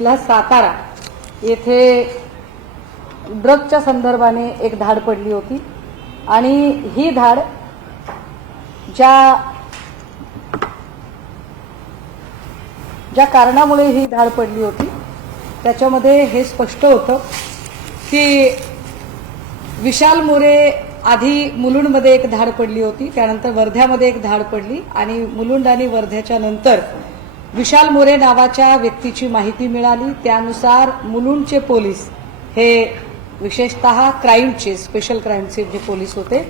ला सातारा येथे ड्रगच्या संदर्भाने एक धाड पडली होती आणि ही धाड ज्या कारणामुळे ही धाड पडली होती त्याच्यामध्ये हे स्पष्ट होतं की विशाल मोरे आधी मुलुंडमध्ये एक धाड पडली होती, त्यानंतर वर्ध्यामध्ये एक धाड पडली आणि मुलुंड आणि वर्ध्याच्या नंतर विशाल मोरे नावाच्या व्यक्तीची माहिती मिळाली। त्यानुसार मुलुंडचे पोलीस हे विशेषतः क्राईमचे स्पेशल क्राईमचे जे पोलीस होते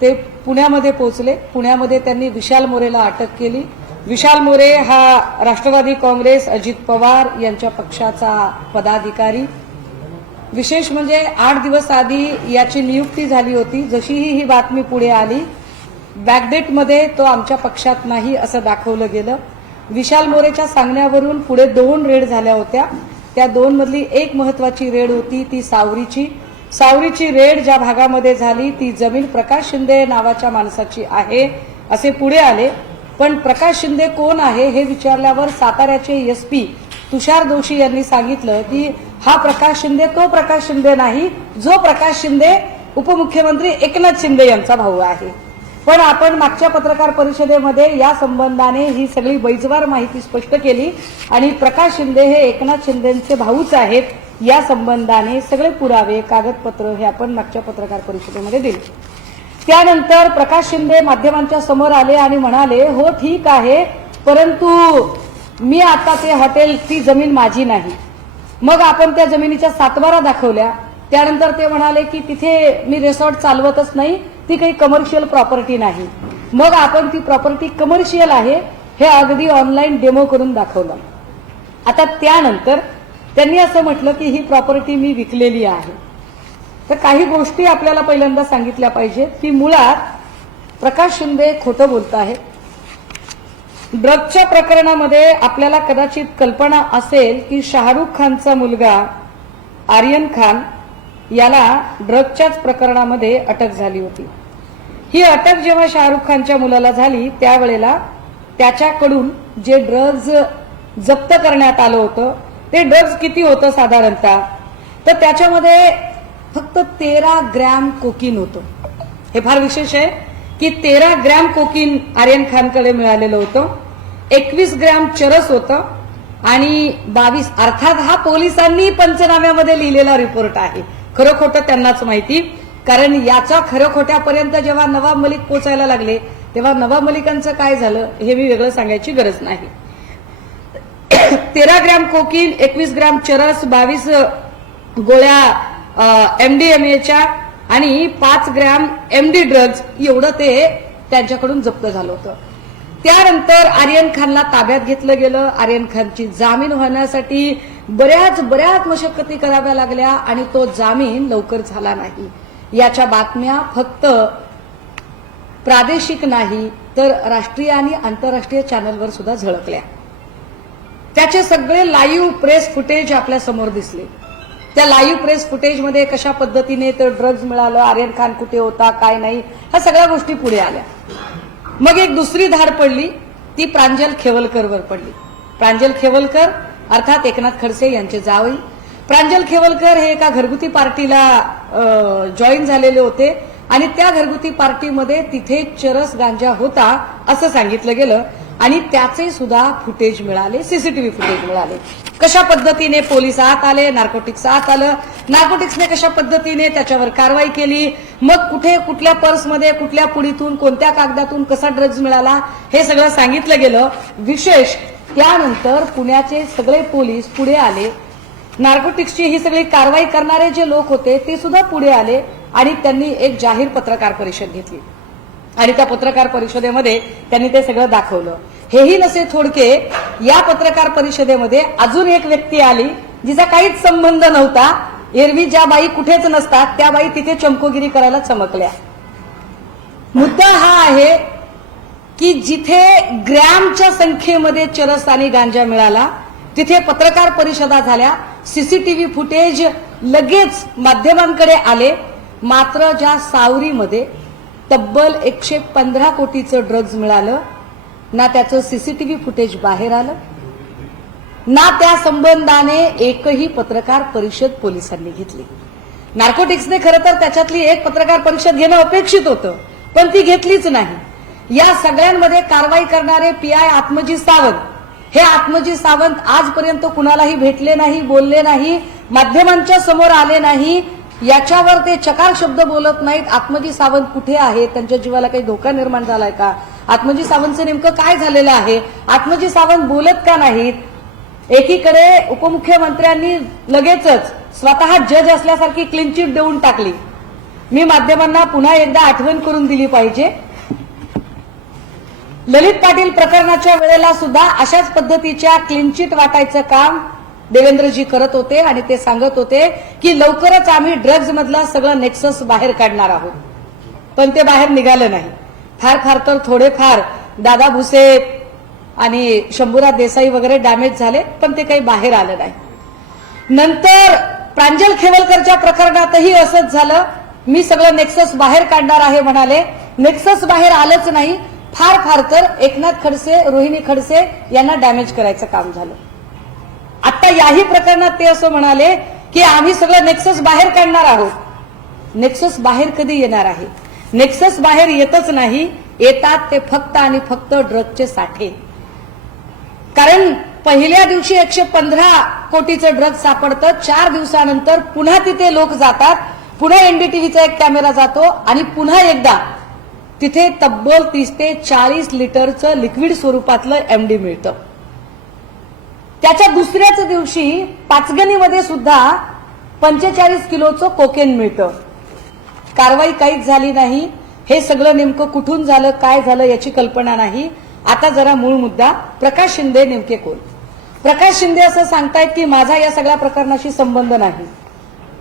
ते पुण्यामध्ये पोहोचले। पुण्यामध्ये त्यांनी विशाल मोरेला अटक केली। विशाल मोरे हा राष्ट्रवादी काँग्रेस अजित पवार यांच्या पक्षाचा पदाधिकारी। विशेष म्हणजे 8 दिवस आधी याची नियुक्ती झाली होती। जशी ही बातमी पुढे आली बॅकडेटमध्ये तो आमच्या पक्षात नाही असं दाखवलं गेलं। विशाल मोरेच्या सांगण्यावरून पुढे 2 रेड झाल्या होत्या। त्या 2 मधली एक महत्वाची रेड होती ती सावरीची रेड ज्या भागामध्ये झाली ती जमीन प्रकाश शिंदे नावाच्या माणसाची आहे असे पुढे आले। पण प्रकाश शिंदे कोण आहे हे विचारल्यावर साताऱ्याचे एसपी तुषार दोशी यांनी सांगितलं की हा प्रकाश शिंदे तो प्रकाश शिंदे नाही जो प्रकाश शिंदे उपमुख्यमंत्री एकनाथ शिंदे यांचा भाऊ आहे। पण आपण मागच्या पत्रकार परिषदेमध्ये या संबंधाने ही सगळी बैजवार माहिती स्पष्ट केली आणि प्रकाश शिंदे हे एकनाथ शिंदेंचे भाऊच आहेत या संबंधाने सगळे पुरावे कागदपत्र हे आपण मागच्या पत्रकार परिषदेमध्ये दिले। त्यानंतर प्रकाश शिंदे माध्यमांच्या समोर आले आणि म्हणाले हो ठीक आहे परंतु मी आता ते हॉटेल ती जमीन माझी नाही। मग आपण त्या जमिनीच्या सातबारा दाखवल्या। त्यानंतर ते म्हणाले की तिथे मी रिसॉर्ट चालवतच नाही, ती काही कमर्शियल प्रॉपर्टी नाही। मग आपण ती प्रॉपर्टी कमर्शियल आहे हे अगदी ऑनलाईन डेमो करून दाखवलं। आता त्यानंतर त्यांनी असं म्हटलं की ही प्रॉपर्टी मी विकलेली आहे। तर काही गोष्टी आपल्याला पहिल्यांदा सांगितल्या पाहिजेत की मुळात प्रकाश शिंदे खोटं बोलत आहेत। ड्रगच्या प्रकरणामध्ये आपल्याला कदाचित कल्पना असेल की शाहरुख खानचा मुलगा आर्यन खान याला ड्रगच्याच प्रकरणामध्ये अटक झाली होती। ही अटक जेव्हा शाहरुख खानच्या मुलाला झाली त्यावेळेला त्याच्याकडून जे ड्रग्ज जप्त करण्यात आलं होतं ते ड्रग्ज किती होतं साधारणतः तर त्याच्यामध्ये फक्त 13 ग्रॅम कोकीन होतं। हे फार विशेष आहे की 13 ग्रॅम कोकीन आर्यन खानकडे मिळालेलं होतं, 21 ग्रॅम चरस होतं आणि 22 अर्थात हा पोलिसांनी पंचनाम्यामध्ये लिहिलेला रिपोर्ट आहे। खरं खोटं त्यांनाच माहिती, कारण याचा खरं खोट्यापर्यंत जेव्हा नवाब मलिक पोचायला लागले तेव्हा नवाब मलिकांचं काय झालं हे मी वेगळं सांगायची गरज नाही। 13 ग्रॅम कोकीन, 21 ग्रॅम चरस, 22 गोळ्या एमडीएमएच्या आणि 5 ग्रॅम एमडी ड्रग्ज एवढं ते त्यांच्याकडून जप्त झालं होतं। त्यानंतर आर्यन खानला ताब्यात घेतलं गेलं। आर्यन खानची जामीन होण्यासाठी बऱ्याच मशक्कती कराव्या लागल्या आणि तो जामीन लवकर झाला नाही। याच्या बातम्या फक्त प्रादेशिक नाही तर राष्ट्रीय आणि आंतरराष्ट्रीय चॅनलवर सुद्धा झळकल्या। त्याचे सगळे लाईव्ह प्रेस फुटेज आपल्या समोर दिसले। त्या लाईव्ह प्रेस फुटेजमध्ये कशा पद्धतीने तर ड्रग्ज मिळालं, आर्यन खान कुठे होता काय नाही ह्या सगळ्या गोष्टी पुढे आल्या। मग एक दुसरी धाड पडली ती प्रांजल खेवलकरवर पडली। प्रांजल खेवलकर अर्थात एकनाथ खडसे यांचे जावई। प्रांजल खेवलकर हे एका घरगुती पार्टीला जॉईन झालेले होते आणि त्या घरगुती पार्टीमध्ये तिथे चरस गांजा होता असं सांगितलं गेलं आणि त्याचे सुद्धा फुटेज मिळाले, सीसीटीव्ही फुटेज मिळाले। कशा पद्धतीने पोलीस आत आले, नार्कोटिक्स आत आलं, नार्कोटिक्सने कशा पद्धतीने त्याच्यावर कारवाई केली, मग कुठे कुठल्या पर्समध्ये कुठल्या पुडीतून कोणत्या कागदातून कसा ड्रग्ज मिळाला हे सगळं सांगितलं गेलं। विशेष त्यानंतर पुण्याचे सगळे पोलीस पुढे आले, नार्कोटिक्सची ही सगळी कारवाई करणारे जे लोक होते ते सुद्धा पुढे आले आणि त्यांनी एक जाहीर पत्रकार परिषद घेतली आणि त्या पत्रकार परिषदेमध्ये त्यांनी ते सगळं दाखवलं। हेही नसे थोडके या पत्रकार परिषदेमध्ये अजून एक व्यक्ती आली जिचा काहीच संबंध नव्हता। एरवी ज्या बाई कुठेच नसतात त्या बाई तिथे चमकोगिरी करायला चमकल्या। मुद्दा हा आहे की जिथे ग्रॅमच्या संख्येमध्ये चरस आणि गांजा मिळाला तिथे पत्रकार परिषदा झाल्या, सीसीटीव्ही फुटेज लगेच माध्यमांकडे आले। मात्र ज्या सावरीमध्ये तब्बल 115 कोटीचं ड्रग्ज मिळालं ना त्याचं सीसीटीव्ही फुटेज बाहेर आलं ना त्या संबंधाने एकही पत्रकार परिषद पोलिसांनी घेतली. नार्कोटिक्सने खरं तर त्याच्यातली एक पत्रकार परिषद घेणं अपेक्षित होतं, पण ती घेतलीच नाही. या सगळ्यांमध्ये कारवाई करणारे पीआय आत्मजी सावंत, हे आत्मजी सावंत आजपर्यंत कुणालाही भेटले नाही, बोलले नाही, माध्यमांच्या समोर आले नाही. याच्यावर ते चकार शब्द बोलत नाहीत. आत्मजी सावंत कुठे आहेत? त्यांच्या जीवाला काही धोका निर्माण झालाय का? आत्मजी सावंतचं नेमकं काय झालेलं आहे? आत्मजी सावंत बोलत का नाहीत? एकीकडे उपमुख्यमंत्र्यांनी लगेचच स्वतः जज असल्यासारखी क्लीन चिट देऊन टाकली. मी माध्यमांना पुन्हा एकदा आठवण करून दिली पाहिजे. ललित पाटील प्रकरणाच्या वेळेला सुद्धा अशाच पद्धतीच्या क्लीन चिट वाटायचं काम देवेंद्रजी करत होते आणि ते सांगत होते की लवकरच आम्ही ड्रग्ज मधला सगळं नेक्सस बाहेर काढणार आहोत, पण ते बाहेर निघालं नाही. फार फार तर थोडेफार दादा भुसे आणि शंभूराज देसाई वगैरे डॅमेज झाले, पण ते काही बाहेर आलं नाही. नंतर प्रांजल खेवलकरच्या प्रकरणातही असंच झालं. मी सगळं नेक्सस बाहेर काढणार आहे म्हणाले, नेक्सस बाहेर आलंच नाही. फार फार तर एकनाथ खडसे, रोहिणी खडसे यांना डॅमेज करायचं काम झालं. आता याही प्रकरणात ते असं म्हणाले की आम्ही सगळं नेक्सस बाहेर काढणार आहोत. नेक्सस बाहेर कधी येणार आहे? नेक्सस बाहेर येतच नाही. येतात ते फक्त आणि फक्त ड्रग्जचे साठे. कारण पहिल्या दिवशी 115 कोटीचं ड्रग्ज सापडतं, 4 दिवसानंतर पुन्हा तिथे लोक जातात, पुन्हा एनडीटीव्हीचा एक कॅमेरा जातो आणि पुन्हा एकदा तिथे तब्बल 30 ते 40 लिटरचं लिक्विड स्वरूपातलं एमडी मिळतं. त्याच्या दुसऱ्याच दिवशी पाचगणीमध्ये सुद्धा 45 किलोचं कोकेन मिळतं. कारवाई काहीच झाली नाही. हे सगळं नेमकं कुठून झालं, काय झालं याची कल्पना नाही. आता जरा मूळ मुद्दा, प्रकाश शिंदे नेमके कोण? प्रकाश शिंदे असं सांगतायत की माझा या सगळ्या प्रकरणाशी संबंध नाही.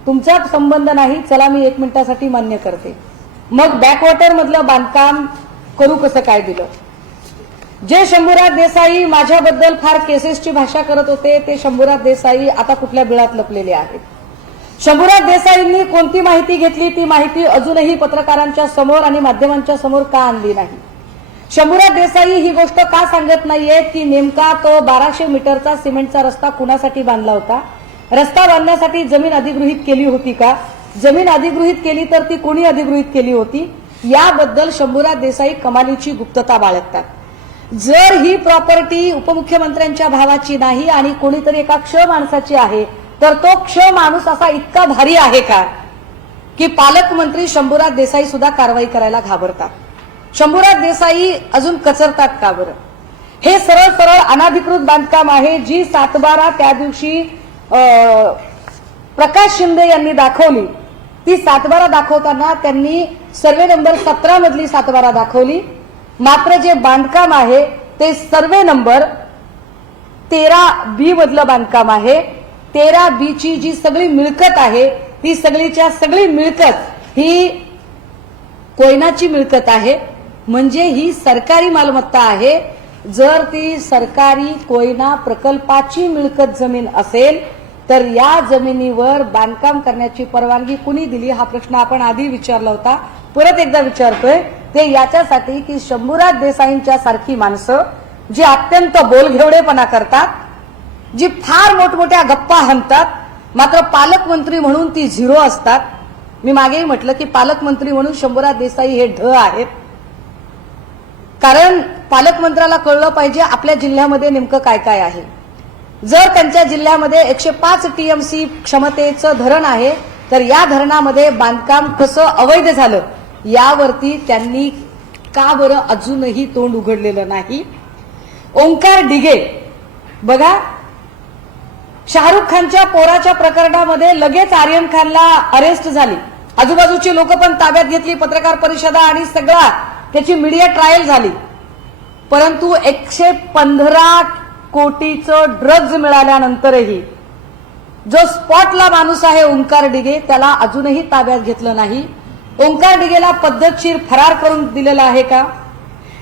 तुमचा संबंध नाही, चला मी 1 मिनिटासाठी मान्य करते. मग बॅकवॉटर मधलं बांधकाम करू कसं काय दिलं? जे शंभूराज देसाई माझ्याबद्दल फार केसेसची भाषा करत होते, ते शंभूराज देसाई आता कुठल्या बिळात लपलेले आहेत? शंभूराज देसाईंनी कोणती माहिती घेतली, ती माहिती अजूनही पत्रकारांच्या समोर आणि माध्यमांच्या समोर का आणली नाही? शंभूराज देसाई ही गोष्ट का सांगत नाहीयेत की नेमका तो 1200 मीटरचा सिमेंटचा रस्ता कुणासाठी बांधला होता? रस्ता बांधण्यासाठी जमीन अधिगृहीत केली होती का? जमीन अधिगृहीत केली तर ती कोणी अधिगृहीत केली होती? याबद्दल शंभूराज देसाई कमालीची गुप्तता बाळगतात. जर ही प्रॉपर्टी उपमुख्यमंत्र्यांच्या भावाची नाही आणि कोणीतरी एका क्ष माणसाची आहे, तर तो क्ष माणूस असा इतका भारी आहे का की पालकमंत्री शंभूराज देसाई सुद्धा कारवाई करायला घाबरतात? शंभूराज देसाई अजून कचरतात का बरं? हे सरळ सरळ अनाधिकृत बांधकाम आहे. जी 7/12 त्या दिवशी प्रकाश शिंदे यांनी दाखवली, ती 7/12 दाखवताना त्यांनी सर्वे नंबर 17 मधली 7/12 दाखवली. मात्र जे बांधकाम आहे ते सर्वे नंबर 13B मधलं बांधकाम आहे. 13B ची जी सगळी मिळकत आहे, ती सगळीच्या सगळी मिळकत ही कोयनाची मिळकत आहे. म्हणजे ही सरकारी मालमत्ता आहे. जर ती सरकारी कोयना प्रकल्पाची मिळकत जमीन असेल तर या जमिनीवर बांधकाम करण्याची परवानगी कुणी दिली? हा प्रश्न आपण आधी विचारला होता, परत एकदा विचारतोय. ते याच्यासाठी की शंभूराज देसाईंच्या सारखी माणसं जी अत्यंत बोलघेवडेपणा करतात, जी फार मोठमोठ्या गप्पा हाणतात, मात्र पालकमंत्री म्हणून ती झिरो असतात. मी मागेही म्हटलं की पालकमंत्री म्हणून शंभूराज देसाई हे ढ आहेत. कारण पालकमंत्र्याला कळलं पाहिजे आपल्या जिल्ह्यामध्ये नेमकं काय काय आहे. जर त्यांच्या जिल्ह्यामध्ये 105 टीएमसी क्षमतेचं धरण आहे, तर या धरणामध्ये बांधकाम कसं अवैध झालं यावरती त्यांनी का बरं अजूनही तोंड उघडलेलं नाही? ओंकार डिगे बघा, शाहरुख खानच्या पोराच्या प्रकरणामध्ये लगेच आर्यन खानला अरेस्ट झाली, आजूबाजूची लोक पण ताब्यात घेतली, पत्रकार परिषदा आणि सगळा त्याची मीडिया ट्रायल झाली. परंतु 115 कोटीचं ड्रग्ज मिळाल्यानंतरही जो स्पॉटला माणूस आहे ओंकार डिगे, त्याला अजूनही ताब्यात घेतलं नाही. ओंकार डिगेला पद्धतशीर फरार करून दिलेलं आहे का?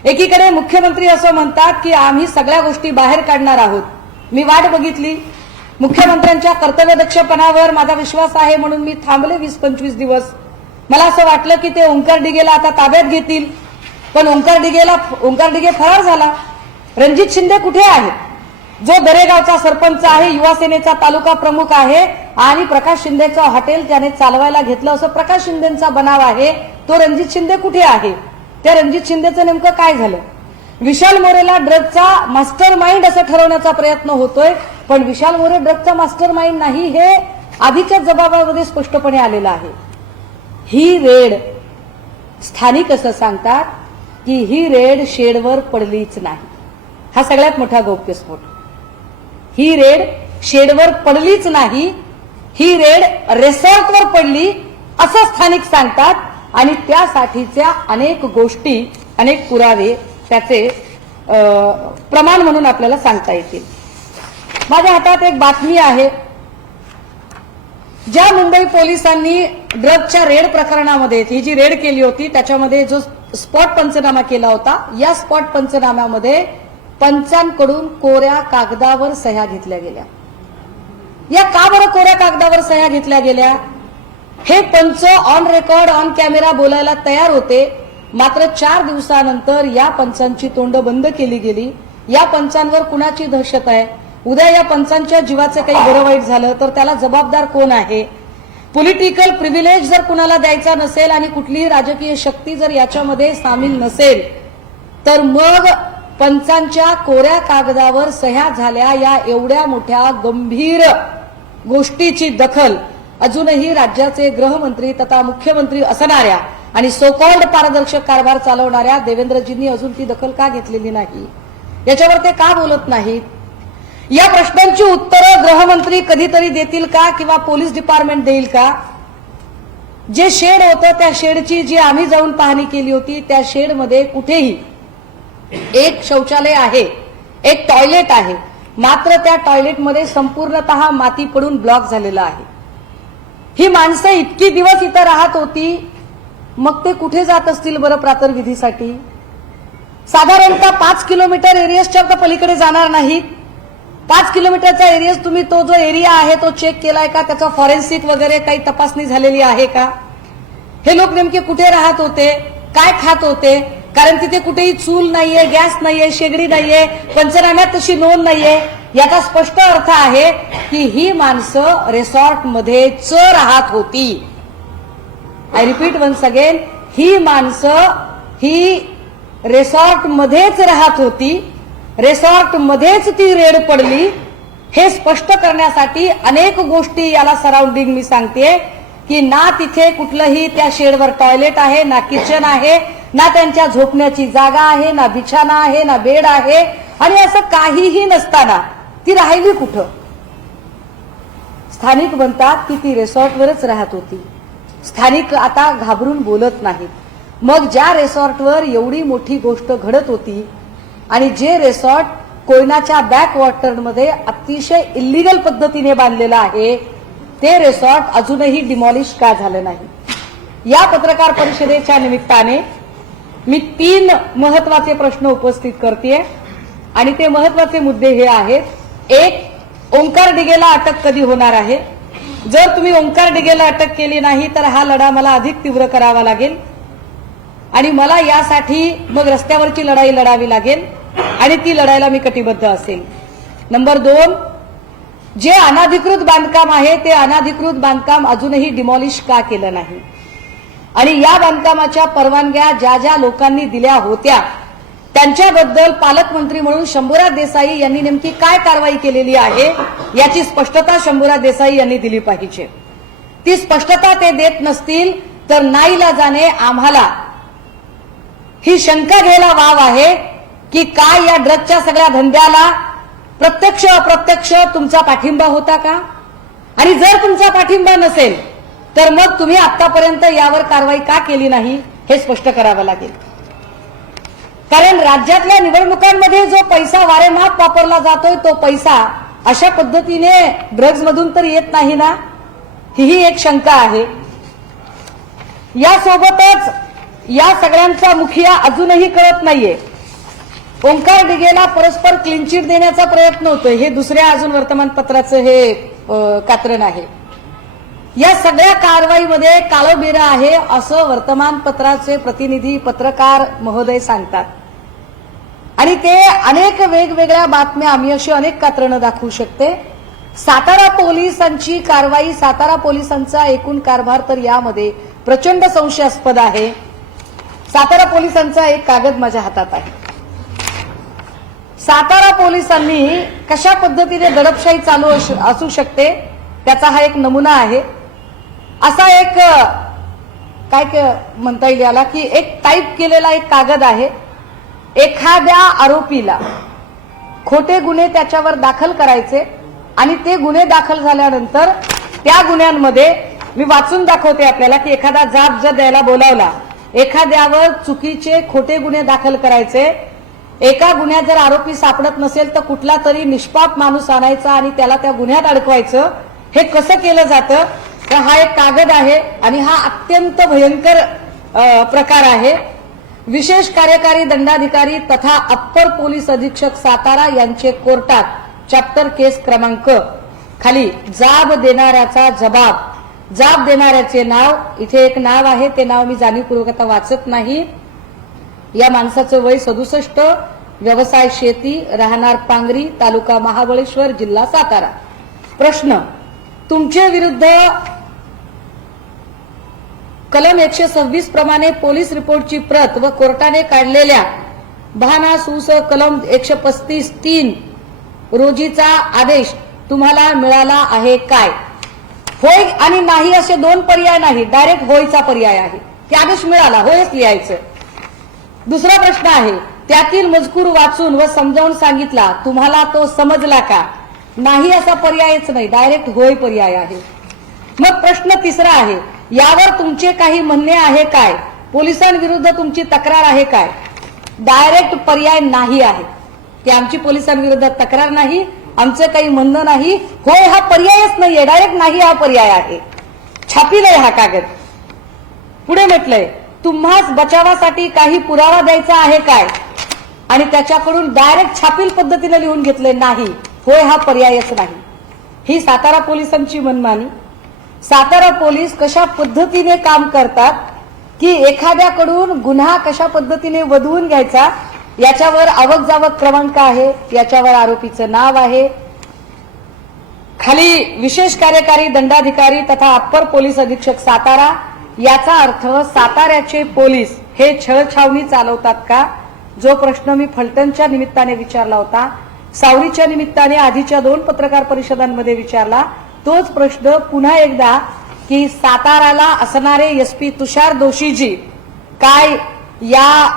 एकीकडे मुख्यमंत्री असं म्हणतात की आम्ही सगळ्या गोष्टी बाहेर काढणार आहोत. मी वाट बघितली, मुख्यमंत्र्यांच्या कर्तव्यदक्षपणावर माझा विश्वास आहे म्हणून मी थांबले 20-25 दिवस. मला असं वाटलं की ते ओंकार डिगेला आता ताब्यात घेतील, पण ओंकार डिगे फरार झाला. रणजित शिंदे कुठे आहेत? जो दरेगावचा सरपंच आहे, युवा सेनेचा तालुका प्रमुख आहे आणि प्रकाश शिंदेचं हॉटेल त्याने चालवायला घेतलं असं प्रकाश शिंदेचा बनाव आहे, तो रणजित शिंदे कुठे आहे? त्या रणजित शिंदेचं नेमकं काय झालं? विशाल मोरेला ड्रगचा मास्टर माइंड असं ठरवण्याचा प्रयत्न होतोय, पण विशाल मोरे ड्रगचा मास्टर माइंड नाही हे आधीच्या जबाबामध्ये स्पष्टपणे आलेलं आहे. ही रेड स्थानिक असं सांगतात की ही रेड शेडवर पडलीच नाही. हा सगळ्यात मोठा गौप्यस्फोट. ही रेड शेडवर पडलीच नाही, ही रेड रिसॉर्टवर पडली असं स्थानिक सांगतात आणि त्यासाठीच्या अनेक गोष्टी, अनेक पुरावे त्याचे प्रमाण म्हणून आपल्याला सांगता येतील. माझ्या हातात एक बातमी आहे. ज्या मुंबई पोलिसांनी ड्रगच्या रेड प्रकरणामध्ये ही जी रेड केली होती त्याच्यामध्ये जो स्पॉट पंचनामा केला होता, या स्पॉट पंचनाम्यामध्ये पंचांकडून कोऱ्या कागदावर सह्या घेतल्या गेल्या. या का बरं कोऱ्या कागदावर सह्या घेतल्या गेल्या? हे पंच ऑन रेकॉर्ड, ऑन कॅमेरा बोलायला तयार होते, मात्र 4 दिवसानंतर या पंचांची तोंड बंद केली गेली. या पंचांवर कुणाची दहशत आहे? उद्या या पंचांच्या जीवाचं काही बरं वाईट झालं तर त्याला जबाबदार कोण आहे? पॉलिटिकल प्रिव्हिलेज जर कुणाला द्यायचा नसेल आणि कुठलीही राजकीय शक्ती जर याच्यामध्ये सामील नसेल तर मग पंचांच्या कोऱ्या कागदावर सह्या झाल्या या एवढ्या मोठ्या गंभीर गोष्टीची दखल अजूनही राज्याचे गृहमंत्री तथा मुख्यमंत्री असणाऱ्या आणि सोकॉल्ड पारदर्शक कारभार चालवणाऱ्या देवेंद्रजींनी अजून ती दखल का घेतलेली नाही? याच्यावर ते का बोलत नाहीत? या प्रश्नांची उत्तरं गृहमंत्री कधीतरी देतील का किंवा पोलीस डिपार्टमेंट देईल का? जे शेड होतं त्या शेडची जी आम्ही जाऊन पाहणी केली होती त्या शेडमध्ये कुठेही एक शौचालय आहे, एक टॉयलेट आहे, मात्र त्या टॉयलेटमध्ये संपूर्णतः माती पडून ब्लॉक झालेला आहे. ही माणसं इतकी दिवस इथं राहत होती, मग ते कुठे जात असतील बरं प्रातर्विधीसाठी? साधारणतः 5 किलोमीटर एरियाच्या पलीकडे जाणार नाहीत. 5 किलोमीटरचा एरिया तुम्ही तो जो एरिया आहे तो चेक केलाय का? त्याचा फॉरेन्सिक वगैरे काही तपासणी झालेली आहे का? हे लोक नेमके कुठे राहत होते, काय खात होते? कारण तिथे कुठेही चूल नाहीये, गॅस नाहीये, शेगडी नाहीये, पंचनाम्यात तशी नोंद नाहीये. याचा स्पष्ट अर्थ आहे की ही माणसं रिसॉर्टमध्येच राहत होती. आय रिपीट वन्स अगेन, ही माणसं ही रिसॉर्टमध्येच राहत होती, रिसॉर्टमध्येच ती रेड पडली. हे स्पष्ट करण्यासाठी अनेक गोष्टी याला सराउंडिंग मी सांगते की ना तिथे कुठलंही त्या शेडवर टॉयलेट आहे, ना किचन आहे, ना त्यांच्या झोपण्याची जागा आहे, ना बिछाना आहे, ना बेड आहे, आणि असं काहीही नसताना ती राहिली कुठं? स्थानिक म्हणतात की ती रिसॉर्टवरच राहत होती. स्थानिक आता घाबरून बोलत नाहीत. मग ज्या रिसॉर्टवर एवढी मोठी गोष्ट घडत होती आणि जे रिसॉर्ट कोयनाच्या बॅक वॉटरमध्ये अतिशय इल्लीगल पद्धतीने बांधलेलं आहे ते रिसॉर्ट अजूनही डिमॉलिश का झालं नाही? या पत्रकार परिषदेच्या निमित्ताने मी 3 महत्वाचे प्रश्न उपस्थित करते आणि ते महत्वाचे मुद्दे हे आहेत. एक, ओंकार डिगेला अटक कधी होणार आहे? जर तुम्ही ओंकार डिगेला अटक केली नाही तर हा लढा मला अधिक तीव्र करावा लागेल आणि मला यासाठी मग रस्त्यावरची लढाई लढावी लागेल आणि ती लढायला मी कटिबद्ध असेल. नंबर 2, जे अनाधिकृत बांधकाम आहे ते अनाधिकृत बांधकाम अजूनही डिमॉलिश का केलं नाही आणि या बांधकामाच्या परवानग्या ज्या ज्या लोकांनी दिल्या होत्या त्यांच्याबद्दल पालकमंत्री म्हणून शंभूराज देसाई यांनी नेमकी काय कारवाई केलेली आहे याची स्पष्टता शंभूराज देसाई यांनी दिली पाहिजे. ती स्पष्टता ते देत नसतील तर नाईलाजाने आम्हाला ही शंका घ्यायला वाव आहे की काय या ड्रगच्या सगळ्या धंद्याला प्रत्यक्ष अप्रत्यक्ष तुमचा पाठिंबा होता का? आणि जर तुमचा पाठिंबा नसेल तर मग तुम्ही आतापर्यंत यावर कारवाई का केली नाही हे स्पष्ट करावं लागेल. कारण राज्यातल्या निवडणुकांमध्ये जो पैसा वारेमाप वापरला जातोय तो पैसा अशा पद्धतीने ड्रग्ज मधून तर येत नाही ना, ही एक शंका आहे. यासोबतच या सगळ्यांचा मुखिया अजूनही कळत नाहीये. ओंकार डिगेला परस्पर क्लीन चिट देण्याचा प्रयत्न होतोय, हे दुसऱ्या अजून वर्तमानपत्राचं हे कात्रण आहे. या सगळ्या कारवाईमध्ये काळोबेरा आहे असं वर्तमानपत्राचे प्रतिनिधी पत्रकार महोदय सांगतात. आणि ते अनेक वेगवेगळ्या बातम्या आम्ही अशी अनेक कात्रणं दाखवू शकते. सातारा पोलिसांची कारवाई, सातारा पोलिसांचा एकूण कारभार तर यामध्ये प्रचंड संशयास्पद आहे. सातारा पोलिसांचा एक कागद माझ्या हातात आहे. सातारा पोलिसांनी कशा पद्धतीने दडपशाही चालू असू शकते त्याचा हा एक नमुना आहे. असा एक काय म्हणता येईल याला की एक टाईप केलेला एक कागद आहे. एखाद्या आरोपीला खोटे गुन्हे त्याच्यावर दाखल करायचे आणि ते गुन्हे दाखल झाल्यानंतर त्या गुन्ह्यांमध्ये मी वाचून दाखवते आपल्याला की एखादा जाब जर द्यायला बोलावला, एखाद्यावर चुकीचे खोटे गुन्हे दाखल करायचे, एका गुन्ह्यात जर आरोपी सापडत नसेल तर कुठला तरी निष्पाप माणूस आणायचा आणि त्याला त्या गुन्ह्यात अडकवायचं. हे कसं केलं जातं तर हा एक कागद आहे आणि हा अत्यंत भयंकर प्रकार आहे. विशेष कार्यकारी दंडाधिकारी तथा अप्पर पोलीस अधीक्षक सातारा यांचे कोर्टात चॅप्टर केस क्रमांक खाली जाब देणाऱ्याचा जबाब, जाब देणाऱ्याचे नाव, इथे एक नाव आहे, ते नाव मी जाणीवपूर्वक आता वाचत नाही. या माणसाचं वय 67, व्यवसाय शेती, राहणार पांगरी, तालुका महाबळेश्वर, जिल्हा सातारा. प्रश्न, तुमचे विरुद्ध कलम 126 प्रमाणे पोलीस रिपोर्टची प्रत व कोर्टाने काढलेल्या बहाना सूस कलम 135(3) रोजीचा आदेश तुम्हाला मिळाला आहे काय? होय आणि नाही असे दोन पर्याय नाही, डायरेक्ट होयचा पर्याय आहे की आदेश मिळाला, होयच लिहायचं. दुसरा प्रश्न आहे, त्यातील मजकूर वाचून व समजावून सांगितला, तुम्हाला तो समजला का? नाही असा पर्यायच नाही, डायरेक्ट होय पर्याय आहे. मग प्रश्न तिसरा आहे, यावर तुमचे काही म्हणणे आहे काय? पोलिसांविरुद्ध तुमची तक्रार आहे काय? डायरेक्ट पर्याय नाही आहे की आमची पोलिसांविरुद्ध तक्रार नाही, आमचं काही म्हणणं नाही. होय हा पर्यायच नाहीये, डायरेक्ट नाही हा पर्याय आहे. छापीलय हा कागद. पुढे म्हटलंय, तुम्हास बचावासाठी काही पुरावा द्यायचा आहे काय? आणि त्याच्याकडून डायरेक्ट छापील पद्धतीने लिहून घेतले नाही, होय हा पर्यायच नाही. ही सातारा पोलिसांची मनमानी. सातारा पोलीस कशा पद्धतीने काम करतात की एखाद्याकडून गुन्हा कशा पद्धतीने वधवून घ्यायचा याच्यावर आवक जावक क्रमांक आहे, याच्यावर आरोपीचं नाव आहे, खाली विशेष कार्यकारी दंडाधिकारी तथा अप्पर पोलीस अधीक्षक सातारा. याचा अर्थ साताऱ्याचे पोलीस हे छळछावणी चालवतात का? जो प्रश्न मी फलटणच्या निमित्ताने विचारला होता, सावलीच्या निमित्ताने आधीच्या 2 पत्रकार परिषदांमध्ये विचारला, तोच प्रश्न पुन्हा एकदा की साताराला असणारे एसपी तुषार दोशीजी काय या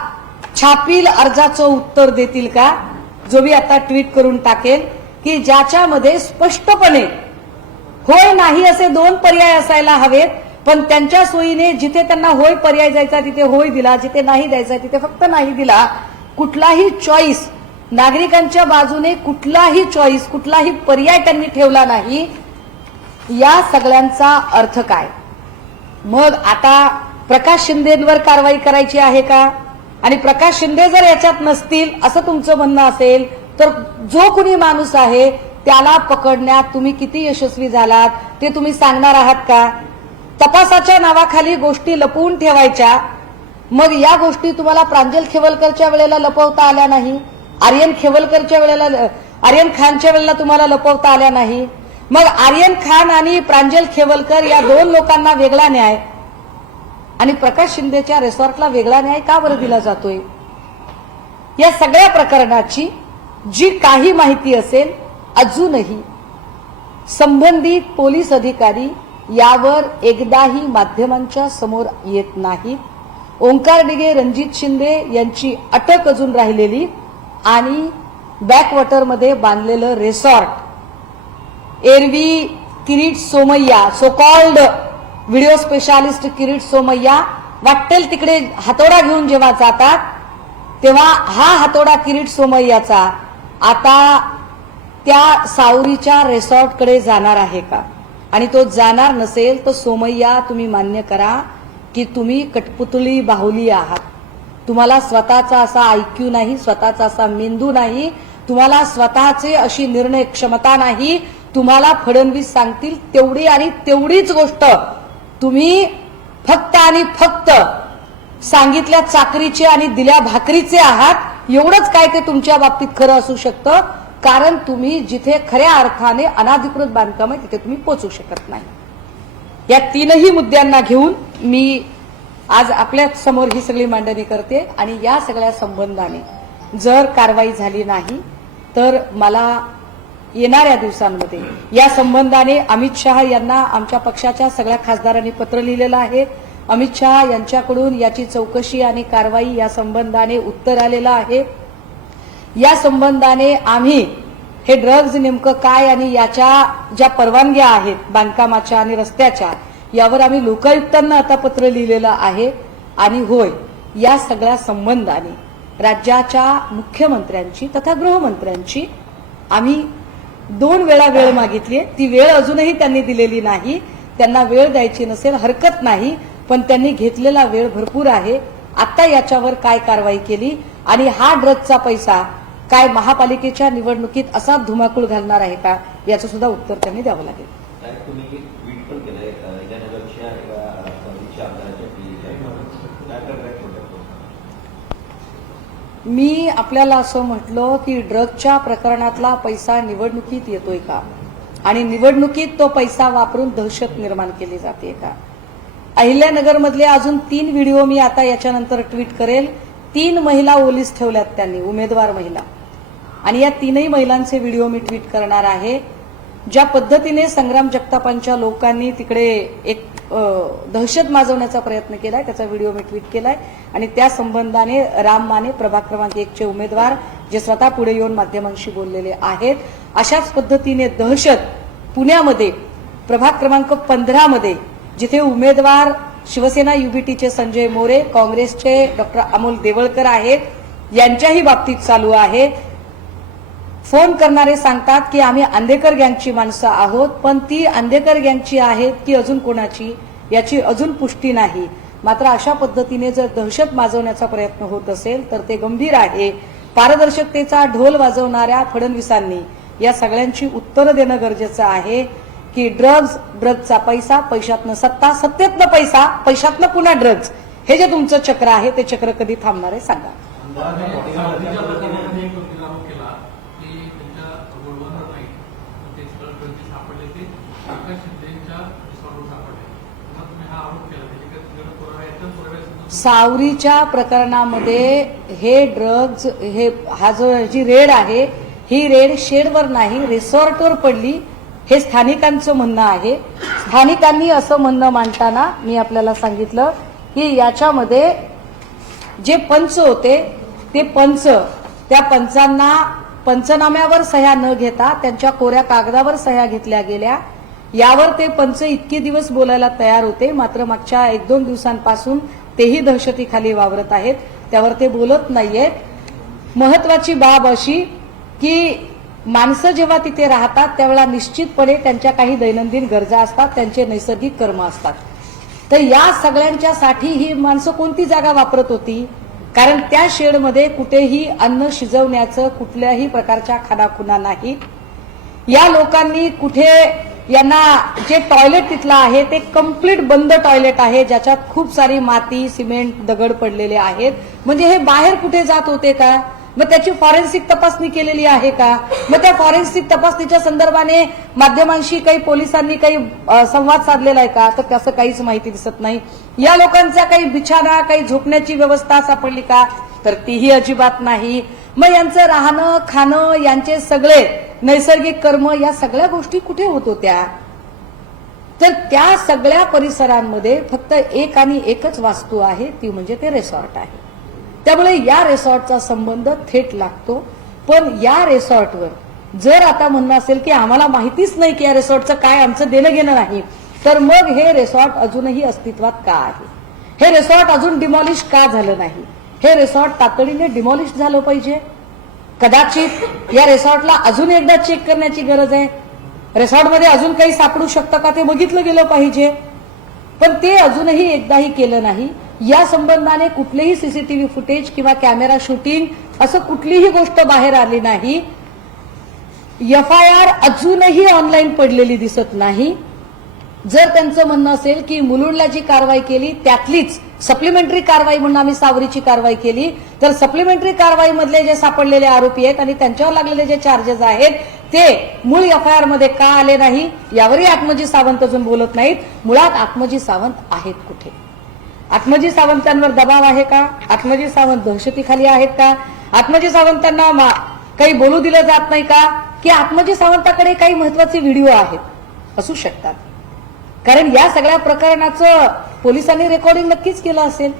छापील अर्जाचं उत्तर देतील का? जो मी आता ट्विट करून टाकेल की ज्याच्यामध्ये स्पष्टपणे होय नाही असे 2 पर्याय असायला हवेत, पण त्यांच्या सोयीने जिथे त्यांना होय पर्याय द्यायचा तिथे होय दिला, जिथे नाही द्यायचा तिथे फक्त नाही दिला. कुठलाही चॉईस नागरिकांच्या बाजूने, कुठलाही चॉईस, कुठलाही पर्याय त्यांनी ठेवला नाही. या सगळ्यांचा अर्थ काय? मग आता प्रकाश शिंदेंवर कारवाई करायची आहे का? आणि प्रकाश शिंदे जर याच्यात नसतील असं तुमचं म्हणणं असेल तर जो कुणी माणूस आहे त्याला पकडण्यात तुम्ही किती यशस्वी झालात ते तुम्ही सांगणार आहात का? तपासाच्या नावाखाली गोष्टी लपवून ठेवायच्या. मग या गोष्टी तुम्हाला प्रांजल खेवलकरच्या वेळेला लपवता आल्या नाही, आर्यन खानच्या वेळेला तुम्हाला लपवता आल्या नाही. मग आर्यन खान आणि प्रांजल खेवलकर या 2 लोकांना वेगळा न्याय आणि प्रकाश शिंदेच्या रिसॉर्टला वेगळा न्याय का बरं दिला जातोय? या सगळ्या प्रकरणाची जी काही माहिती असेल अजूनही संबंधित पोलीस अधिकारी यावर एकदाही माध्यमांच्या समोर येत नाहीत. ओंकार डिगे, रणजित शिंदे यांची अटक अजून राहिलेली आणि बॅकवॉटरमध्ये बांधलेलं रिसॉर्ट, एरवी Kirit Somaiya, so called video specialist Kirit Somaiya वाटेल तिकडे हातोडा घेऊन जेव्हा जातात तेव्हा हा हातोडा किरीट सोमय्याचा आता त्या सावरीच्या रिसॉर्टकडे जाणार आहे का? आणि तो जाणार नसेल तर सोमय्या तुम्ही मान्य करा की तुम्ही कठपुतळी बाहुली आहात. तुम्हाला स्वतःचा असा आयक्यू नाही, स्वतःचा असा मेंदू नाही, तुम्हाला स्वतःचे अशी निर्णय क्षमता नाही. तुम्हाला फडणवीस सांगतील तेवढी आणि तेवढीच गोष्ट तुम्ही फक्त आणि फक्त सांगितल्या चाकरीचे आणि दिल्या भाकरीचे आहात. एवढंच काय ते तुमच्या बाबतीत खरं असू शकतं, कारण तुम्ही जिथे खऱ्या अर्थाने अनाधिकृत बांधकाम आहे तिथे तुम्ही पोहोचू शकत नाही. या तीनही मुद्द्यांना घेऊन मी आज आपल्या समोर ही सगळी मांडणी करते आणि या सगळ्या संबंधाने जर कारवाई झाली नाही तर मला येणाऱ्या दिवसांमध्ये या संबंधाने अमित शहा यांना आमच्या पक्षाच्या सगळ्या खासदारांनी पत्र लिहिलेलं आहे. अमित शहा यांच्याकडून याची चौकशी आणि कारवाई या संबंधाने उत्तर आलेलं आहे. या संबंधाने आम्ही हे ड्रग्ज नेमकं काय आणि याच्या ज्या परवानग्या आहेत बांधकामाच्या आणि रस्त्याच्या, यावर आम्ही लोकायुक्तांना आता पत्र लिहिलेलं आहे. आणि होय, या सगळ्या संबंधाने राज्याच्या मुख्यमंत्र्यांची तथा गृहमंत्र्यांची आम्ही 2 वेळा वेळ मागितली. ती वेळ अजूनही त्यांनी दिलेली नाही. त्यांना वेळ द्यायची नसेल हरकत नाही, पण त्यांनी घेतलेला वेळ भरपूर आहे. आता याच्यावर काय कारवाई केली आणि हा ड्रग्जचा पैसा काय महापालिकेच्या निवडणुकीत असा धुमाकूळ घालणार आहे का, याचं सुद्धा उत्तर त्यांनी द्यावं लागेल. तुम्ही ट्विट पण केलंय विजयनगरच्या एका राष्ट्रवादीच्या आमदाराच्या मी आपल्याला असं म्हटलं की ड्रग्जच्या प्रकरणातला पैसा निवडणुकीत येतोय का आणि निवडणुकीत तो पैसा वापरून दहशत निर्माण केली जाते का. अहिल्यानगरमधले अजून 3 व्हिडिओ मी आता याच्यानंतर ट्विट करेल. 3 महिला ओलीस ठेवल्यात त्यांनी, उमेदवार महिला, आणि या 3ही महिलांचे व्हिडिओ मी ट्विट करणार आहे. ज्या पद्धतीने संग्राम जगतापांच्या लोकांनी तिकडे एक दहशत माजवण्याचा प्रयत्न केलाय त्याचा व्हिडिओ मी ट्विट केलाय. आणि त्या संबंधाने राम माने प्रभाग क्रमांक 1 चे उमेदवार जे स्वतः पुढे येऊन माध्यमांशी बोललेले आहेत. अशाच पद्धतीने दहशत पुण्यामध्ये प्रभाग क्रमांक 15 मध्ये जिथे उमेदवार शिवसेना युबीटीचे संजय मोरे, काँग्रेसचे डॉक्टर अमोल देवळकर आहेत, यांच्याही बाबतीत चालू आहे. फोन करणारे सांगतात की आम्ही अंधेकर गँगची माणसं आहोत, पण ती अंधेकर गँगची आहेत की अजून कोणाची याची अजून पुष्टी नाही. मात्र अशा पद्धतीने जर दहशत माजवण्याचा प्रयत्न होत असेल तर ते गंभीर आहे. पारदर्शकतेचा ढोल वाजवणाऱ्या फडणवीसांनी या सगळ्यांची उत्तरं देणं गरजेचं आहे की ड्रग्जचा पैसा, पैशातनं सत्ता, सत्तेतनं पैसा, पैशातनं पुन्हा ड्रग्ज, हे जे तुमचं चक्र आहे ते चक्र कधी थांबणार आहे सांगा. सावरीच्या प्रकरणामध्ये हे ड्रग्ज हा जो जी रेड आहे ही रेड शेडवर नाही रिसॉर्टवर पडली हे स्थानिकांचं म्हणणं आहे. स्थानिकांनी असं म्हणणं मांडताना मी आपल्याला सांगितलं की याच्यामध्ये जे पंच होते ते पंच, त्या पंचांना पंचनाम्यावर सह्या न घेता त्यांच्या कोऱ्या कागदावर सह्या घेतल्या गेल्या. यावर ते पंच इतके दिवस बोलायला तयार होते, मात्र मागच्या 1-2 दिवसांपासून तेही दहशतीखाली वावरत आहेत, त्यावर ते बोलत नाहीयेत. महत्वाची बाब अशी की माणसं जेव्हा तिथे राहतात त्यावेळेला निश्चितपणे त्यांच्या काही दैनंदिन गरजा असतात, त्यांचे नैसर्गिक कर्म असतात. तर या सगळ्यांच्यासाठी ही माणसं कोणती जागा वापरत होती, कारण त्या शेडमध्ये कुठेही अन्न शिजवण्याचं कुठल्याही प्रकारच्या खानाखुणा नाही. या लोकांनी कुठे यांना जे टॉयलेट तिथलं आहे ते कम्प्लीट बंद टॉयलेट आहे, ज्याच्यात खूप सारी माती, सिमेंट, दगड पडलेले आहेत. म्हणजे हे बाहेर कुठे जात होते का, मग त्याची फॉरेन्सिक तपासणी केलेली आहे का, मग त्या फॉरेन्सिक तपासणीच्या संदर्भाने माध्यमांशी काही पोलिसांनी काही संवाद साधलेला आहे का, तर त्याचं काहीच माहिती दिसत नाही. या लोकांचा काही बिछाना, काही झोपण्याची व्यवस्था सापडली का, तर तीही अजिबात नाही. मग यांचं राहणं, खाणं, यांचे सगळे नैसर्गिक कर्म, या सगळ्या गोष्टी कुठे होत होत्या, तर त्या सगळ्या परिसरांमध्ये फक्त एक आणि एकच वास्तू आहे, ती म्हणजे ते रिसॉर्ट आहे. त्यामुळे या रिसॉर्टचा संबंध थेट लागतो. पण या रिसॉर्टवर जर आता म्हणणं असेल की आम्हाला माहितीच नाही की या रिसॉर्टचं काय आमचं देणं घेणं नाही, तर मग हे रिसॉर्ट अजूनही अस्तित्वात का आहे, हे रिसॉर्ट अजून डिमॉलिश का झालं नाही, हे रिसॉर्ट तातडीने डिमॉलिश झालं पाहिजे. कदाचित या रिसॉर्टला अजून एकदा चेक करण्याची गरज आहे. रिसॉर्टमध्ये अजून काही सापडू शकतं का ते बघितलं गेलं पाहिजे, पण ते अजूनही एकदाही केलं नाही. या संबंधाने कुठलेही सीसीटीव्ही फुटेज किंवा कॅमेरा शूटिंग असं कुठलीही गोष्ट बाहेर आली नाही. FIR अजूनही ऑनलाईन पडलेली दिसत नाही. जर त्यांचं म्हणणं असेल की मुलुंडला जी कारवाई केली त्यातलीच सप्लिमेंटरी कारवाई म्हणून आम्ही सावरीची कारवाई केली, तर सप्लिमेंटरी कारवाई मधले जे सापडलेले आरोपी आहेत आणि त्यांच्यावर लागलेले जे चार्जेस आहेत ते मूळ एफआयआर मध्ये का आले नाही यावरही आत्मजी सावंत अजून बोलत नाहीत. मुळात आत्मजी सावंत आहेत कुठे? आत्मजी सावंतांवर दबाव आहे का? आत्मजी सावंत दहशतीखाली आहेत का? आत्मजी सावंतांना काही बोलू दिलं जात नाही का? की आत्मजी सावंताकडे काही महत्वाचे व्हिडिओ आहेत असू शकतात, कारण या सगळ्या प्रकरणाचं पोलिसांनी रेकॉर्डिंग नक्कीच केलं असेल.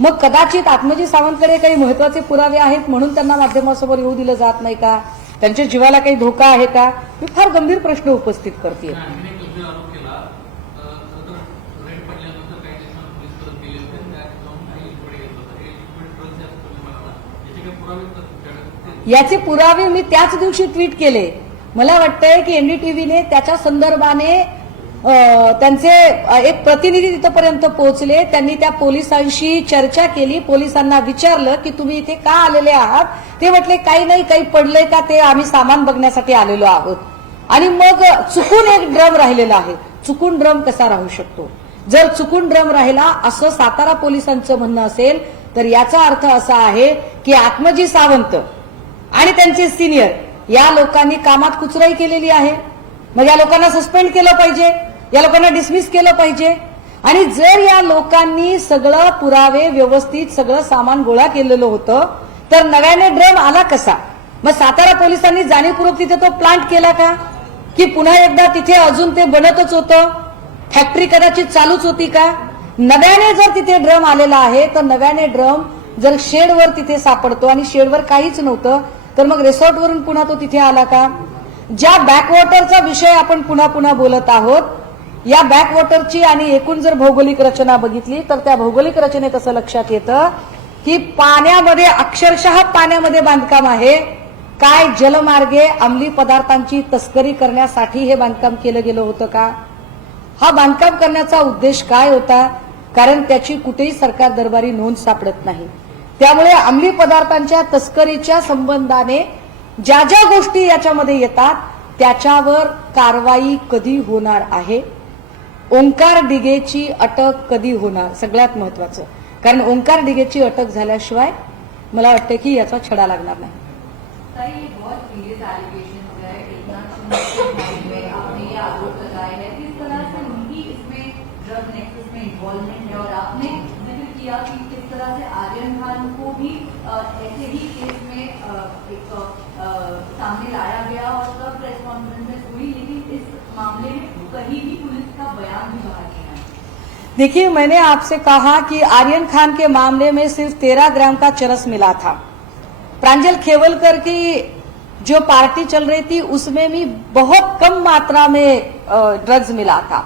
मग कदाचित आत्मजी सावंतकडे काही महत्वाचे पुरावे आहेत म्हणून त्यांना माध्यमासमोर येऊ दिलं जात नाही का? त्यांच्या जीवाला काही धोका आहे का? मी फार गंभीर प्रश्न उपस्थित करते. याचे पुरावे मी त्याच दिवशी ट्विट केले. मला वाटतंय की एनडीटीव्हीने त्याच्या संदर्भाने त्यांचे एक प्रतिनिधी तिथपर्यंत पोहोचले. त्यांनी त्या पोलिसांशी चर्चा केली, पोलिसांना विचारलं की तुम्ही इथे का आलेले आहात? ते म्हटले काही नाही, काही पडलंय का ते आम्ही सामान बघण्यासाठी आलेलो आहोत. आणि मग चुकून एक ड्रम राहिलेला आहे. चुकून ड्रम कसा राहू शकतो? जर चुकून ड्रम राहिला असं सातारा पोलिसांचं म्हणणं असेल तर याचा अर्थ असा आहे की आत्मजी सावंत आणि त्यांचे सिनियर या लोकांनी कामात कुचराई केलेली आहे. मग या लोकांना सस्पेंड केलं पाहिजे, या लोकांना डिसमिस केलं पाहिजे. आणि जर या लोकांनी सगळं पुरावे व्यवस्थित सगळं सामान गोळा केलेलं होतं तर नव्याने ड्रम आला कसा? मग सातारा पोलिसांनी जाणीवपूर्वक तिथे तो प्लांट केला का? की पुन्हा एकदा तिथे अजून ते बनतच होतं? फॅक्टरी कदाचित चालूच होती का? नव्याने जर तिथे ड्रम आलेला आहे तर नव्याने ड्रम जर शेडवर तिथे सापडतो आणि शेडवर काहीच नव्हतं तर मग रिसॉर्टवरून पुन्हा तो तिथे आला का? ज्या बॅकवॉटरचा विषय आपण पुन्हा पुन्हा बोलत आहोत, या बॅकवॉटरची आणि एकूण जर भौगोलिक रचना बघितली तर त्या भौगोलिक रचनेत असं लक्षात येतं की पाण्यामध्ये अक्षरशः पाण्यामध्ये बांधकाम आहे. काय जलमार्गे अंमली पदार्थांची तस्करी करण्यासाठी हे बांधकाम केलं गेलं होतं का? हा बांधकाम करण्याचा उद्देश काय होता? कारण त्याची कुठेही सरकार दरबारी नोंद सापडत नाही. त्यामुळे अंमली पदार्थांच्या तस्करीच्या संबंधाने ज्या ज्या गोष्टी याच्यामध्ये येतात त्याच्यावर कारवाई कधी होणार आहे? ओंकार डिगेची अटक कधी होणार? सगळ्यात महत्वाचं, कारण ओंकार डिगेची अटक झाल्याशिवाय मला वाटतं की याचा छडा लागणार नाही. और आपने जिक्र किया कि किस तरह से आर्यन खान को भी ऐसे ही केस में एक सामने लाया गया और तब प्रेस कॉन्फ्रेंस हुई, लेकिन इस मामले में कहीं भी पुलिस का बयान भी बाहर नहीं आया. देखिए, मैंने आपसे कहा कि आर्यन खान के मामले में सिर्फ 13 ग्राम का चरस मिला था. प्रांजल खेवलकर की जो पार्टी चल रही थी उसमें भी बहुत कम मात्रा में ड्रग्स मिला था,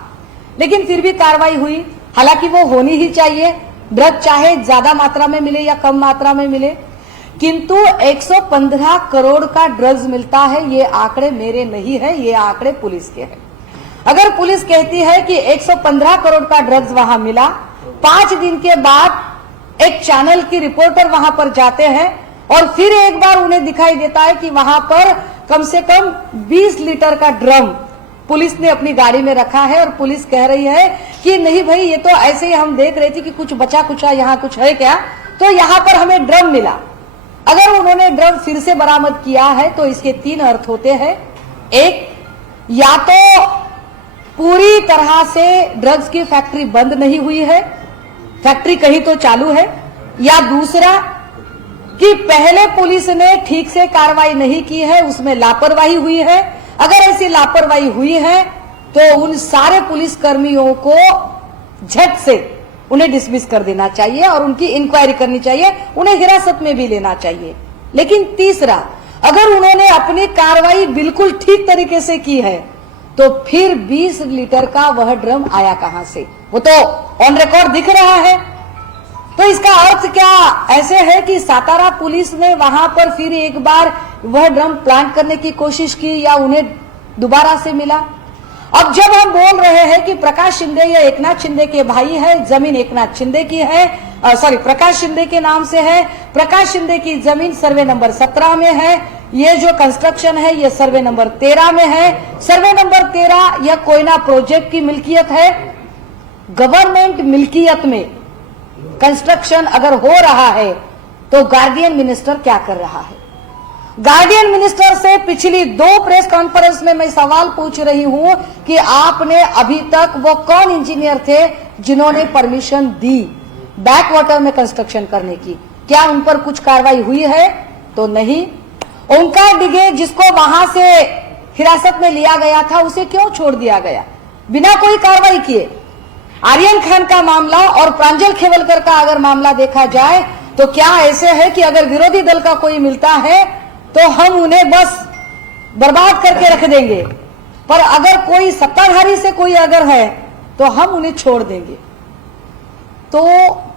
लेकिन फिर भी कार्रवाई हुई. हालांकि वो होनी ही चाहिए, ड्रग चाहे ज्यादा मात्रा में मिले या कम मात्रा में मिले, किंतु 115 करोड़ का ड्रग्स मिलता है. ये आंकड़े मेरे नहीं है, ये आंकड़े पुलिस के हैं. अगर पुलिस कहती है कि 115 करोड़ का ड्रग्स वहां मिला, 5 दिन के बाद एक चैनल की रिपोर्टर वहां पर जाते हैं और फिर एक बार उन्हें दिखाई देता है कि वहां पर कम से कम 20 लीटर का ड्रम पुलिस ने अपनी गाड़ी में रखा है और पुलिस कह रही है कि नहीं भाई, ये तो ऐसे ही हम देख रहे थे कि कुछ बचा कुचा यहाँ कुछ है क्या, तो यहाँ पर हमें ड्रम मिला. अगर उन्होंने ड्रम फिर से बरामद किया है तो इसके 3 अर्थ होते हैं. एक, या तो पूरी तरह से ड्रग्स की फैक्ट्री बंद नहीं हुई है, फैक्ट्री कहीं तो चालू है, या दूसरा कि पहले पुलिस ने ठीक से कार्रवाई नहीं की है, उसमें लापरवाही हुई है. अगर ऐसी लापरवाही हुई है तो उन सारे पुलिस कर्मियों को झट से उन्हें डिसमिस कर देना चाहिए और उनकी इंक्वायरी करनी चाहिए, उन्हें हिरासत में भी लेना चाहिए. लेकिन तीसरा, अगर उन्होंने अपनी कार्रवाई बिल्कुल ठीक तरीके से की है तो फिर 20 लीटर का वह ड्रम आया कहां से? वो तो ऑन रिकॉर्ड दिख रहा है. तो इसका अर्थ क्या ऐसे है कि सातारा पुलिस ने वहां पर फिर एक बार वह ड्रम प्लांट करने की कोशिश की या उन्हें दोबारा से मिला? अब जब हम बोल रहे हैं कि प्रकाश शिंदे ये एकनाथ शिंदे के भाई है, जमीन एकनाथ शिंदे की है, प्रकाश शिंदे के नाम से है, प्रकाश शिंदे की जमीन सर्वे नंबर 17 में है, ये जो कंस्ट्रक्शन है ये सर्वे नंबर 13 में है. सर्वे नंबर 13 यह कोयना प्रोजेक्ट की मिल्कियत है. गवर्नमेंट मिल्कियत में कंस्ट्रक्शन अगर हो रहा है तो गार्डियन मिनिस्टर क्या कर रहा है? गार्डियन मिनिस्टर से पिछली 2 प्रेस कॉन्फ्रेंस में मैं सवाल पूछ रही हूं कि आपने अभी तक वो कौन इंजीनियर थे जिन्होंने परमिशन दी बैक वाटर में कंस्ट्रक्शन करने की? क्या उन पर कुछ कार्रवाई हुई है? तो नहीं। ओंकार डिगे जिसको वहां से हिरासत में लिया गया था, उसे क्यों छोड़ दिया गया बिना कोई कार्रवाई किए? आर्यन खान का मामला और प्रांजल खेवलकर का अगर मामला देखा जाए तो क्या ऐसे है कि अगर विरोधी दल का कोई मिलता है तो हम उन्हें बस बर्बाद करके रख देंगे, पर अगर कोई सत्ताधारी से कोई अगर है तो हम उन्हें छोड़ देंगे? तो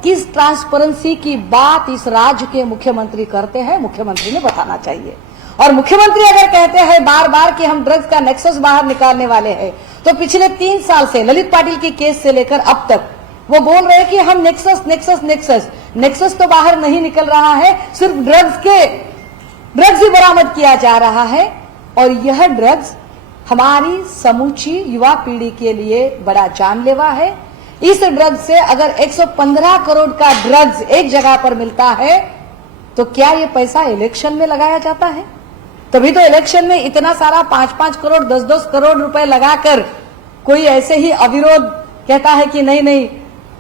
किस ट्रांसपेरेंसी की बात इस राज्य के मुख्यमंत्री करते हैं? मुख्यमंत्री ने बताना चाहिए। और मुख्यमंत्री अगर कहते हैं बार बार कि हम ड्रग्स का नेक्सस बाहर निकालने वाले हैं, तो पिछले 3 साल से ललित पाटिल की केस से लेकर अब तक वो बोल रहे हैं कि हम नेक्सस तो बाहर नहीं निकल रहा है, सिर्फ ड्रग्स ही बरामद किया जा रहा है। और यह ड्रग्स हमारी समूची युवा पीढ़ी के लिए बड़ा जानलेवा है। इस ड्रग्स से अगर 115 करोड़ का ड्रग्स एक जगह पर मिलता है तो क्या ये पैसा इलेक्शन में लगाया जाता है? तभी तो इलेक्शन में इतना सारा 5-5 करोड़ 10-10 करोड़ रुपए लगाकर कोई ऐसे ही अविरोध कहता है कि नहीं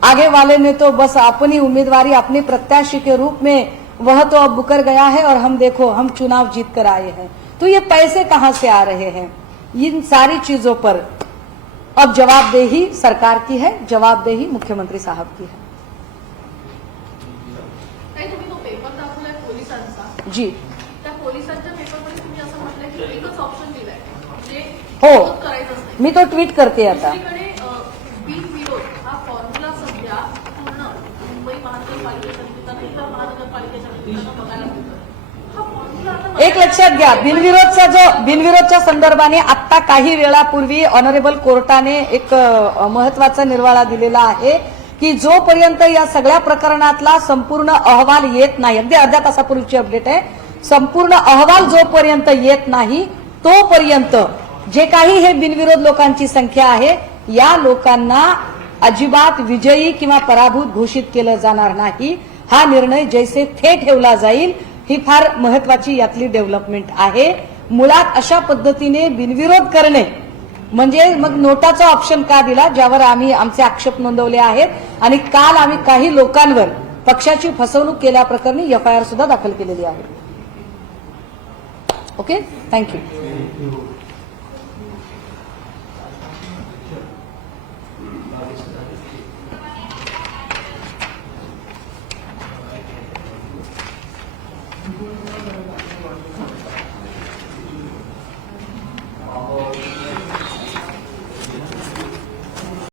आगे वाले ने तो बस अपनी उम्मीदवारी अपने प्रत्याशी के रूप में वह तो अब मुकर गया है और हम देखो हम चुनाव जीत कर आए हैं। तो ये पैसे कहां से आ रहे हैं? इन सारी चीजों पर अब जवाबदेही सरकार की है, जवाबदेही मुख्यमंत्री साहब की है। तुम्ही तो पेपर दाखवलाय पोलिसांचा, जी त्या पोलिसांच्या पेपरमध्ये तुम्ही असं म्हटलंय की एकच ऑप्शन दिलाय म्हणजे हो, विरोध करायचाच नाही। मी तो ट्विट करते आता। दुसरीकडे बिनविरोध हा फॉर्म्युला सध्या पूर्ण मुंबई महानगरपालिकेच्या निमित्तानं इतर महानगरपालिकेच्या निमित्तानं बघायला मिळतोय। हा फॉर्म्युला आता एक लक्षात घ्या, बिनविरोधच्या संदर्भाने आता काही वेळापूर्वी ऑनरेबल कोर्टाने एक महत्वाचा निर्वाळा दिलेला आहे की जोपर्यंत या सगळ्या प्रकरणातला संपूर्ण अहवाल येत नाही, अगदी अर्ध्या तासापूर्वीची अपडेट आहे, संपूर्ण अहवाल जोपर्यंत येत नाही तोपर्यंत जे काही हे बिनविरोध लोकांची संख्या आहे या लोकांना अजिबात विजयी किंवा पराभूत घोषित केलं जाणार नाही। हा निर्णय जैसे थे ठेवला जाईल, ही फार महत्वाची यातली डेव्हलपमेंट आहे। मुळात अशा पद्धतीने बिनविरोध करणे म्हणजे मग नोटाचा ऑप्शन का दिला, ज्यावर आम्ही आमचे आक्षेप नोंदवले आहेत आणि काल आम्ही काही लोकांवर पक्षाची फसवणूक केल्याप्रकरणी एफआयआर सुद्धा दाखल केलेली आहे। Okay, thank you.